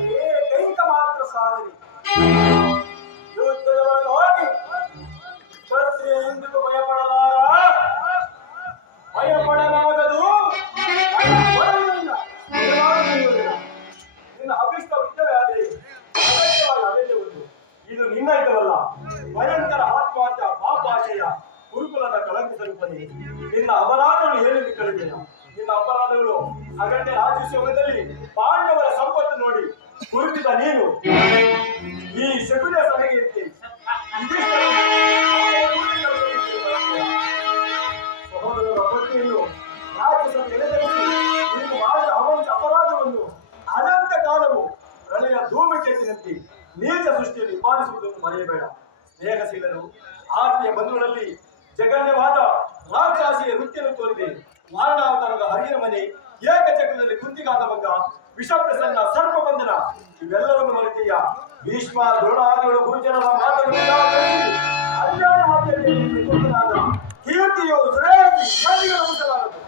ಏಕೈಕ ಮಾತ್ರ ಸಾಧನೆ. ಯುದ್ಧದೊಳಗೆ ಹೋಗಿ ಕ್ಷತ್ರಿಯ ಎಂದಿಗೂ ಭಯಪಡಲಾಗದು. ನಿನ್ನ ಅಭಿಷ್ಟವಿದ್ದವೇ ಆದರೆ ಅಗತ್ಯವಾಗಿ ಅದೇ ಒಂದು. ಇದು ನಿನ್ನ ಇದ್ದವಲ್ಲ, ಭಯಂಕರ ಆತ್ಮಹತ್ಯ ಪಾಪಾಶಯ ಗುರುಕುಲದ ಕಳಂಕ ಸ್ವರೂಪನೇ. ನಿನ್ನ ಅಪರಾಧಗಳು ಏನೆಂದು ಕೇಳಿದ್ದೇನೆ. ನಿನ್ನ ಅಪರಾಧಗಳು ಅಗಣ್ಯ ರಾಜಿಸುವುದರಲ್ಲಿ ಪಾಂಡವರ ಸಂಪತ್ತು ನೋಡಿ ಗುರುತಿದ ನೀನು ಈ ಶಕುನ ಸಭೆಗೆ ಸಹೋದರರ ಪತ್ನಿಯನ್ನು ರಾಜ್ಯಸಭೆ ಎಳೆದರಿಸಿ ನೀನು ಮಾಡಿದ ಅವಂಶ ಅಪರಾಧವನ್ನು ಅನಂತ ಕಾಲವು ಪ್ರಳಯ ಧೂಮಕೇತಿನಂತೆ ನೀಚ ಸೃಷ್ಟಿಯಲ್ಲಿ ಪಾಲಿಸುವುದನ್ನು ಮರೆಯಬೇಡ. ಸ್ನೇಹಶೀಲರು ಆತ್ಮೀಯ ಬಂಧುಗಳಲ್ಲಿ ಜಗನ್ಯವಾದ ರಾಕ್ಷಸಿಯ ವೃತ್ತಿಯನ್ನು ತೋರಿದೆ. ಮಾರಣಾವತಾರದ ಹರಿಯನ ಮನೆ, ಏಕಚಕ್ರದಲ್ಲಿ ಕುಂತಿಗಾದ ಭಂಗ, ವಿಷಪ್ರಸನ್ನ, ಸರ್ಪ ಬಂಧನ ಇವೆಲ್ಲವನ್ನು ಮರೆತೀಯ. ಭೀಷ್ಮ ದ್ರೋಣಾದಿಗಳು ಗುರುಜನರ ಮಾತನ್ನು ಅಜ್ಞಾನ ಮಾತೆಯಲ್ಲಿ ಕೀರ್ತಿಯು ಶ್ರೇಯಸ್ಸಿ ಮುಸಲಾರದು.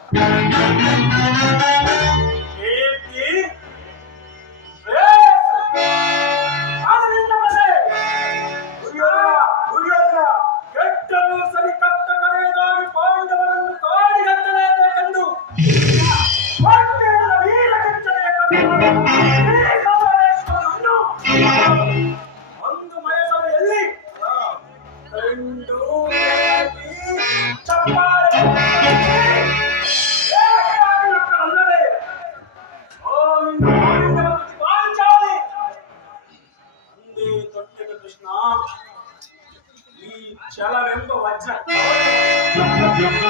ಕೀರ್ತಿ ಕೆಟ್ಟನು ಸರಿ ಕಟ್ಟ ಕಡೆಯದಾಗಿ ಪಾಂಡವರನ್ನು ಕಾಡಿಗಟ್ಟಲೇಬೇಕೆಂದು ಒಂದು ಮಯಸಭೆಯಲ್ಲಿ ಅಲ್ಲವೇ ಪಾಂಚಾಲಿ ಅಂದೇ ತೊಟ್ಟಿದ ಕೃಷ್ಣ ಈ ಛಲವೆಂಬ ವಜ್ರ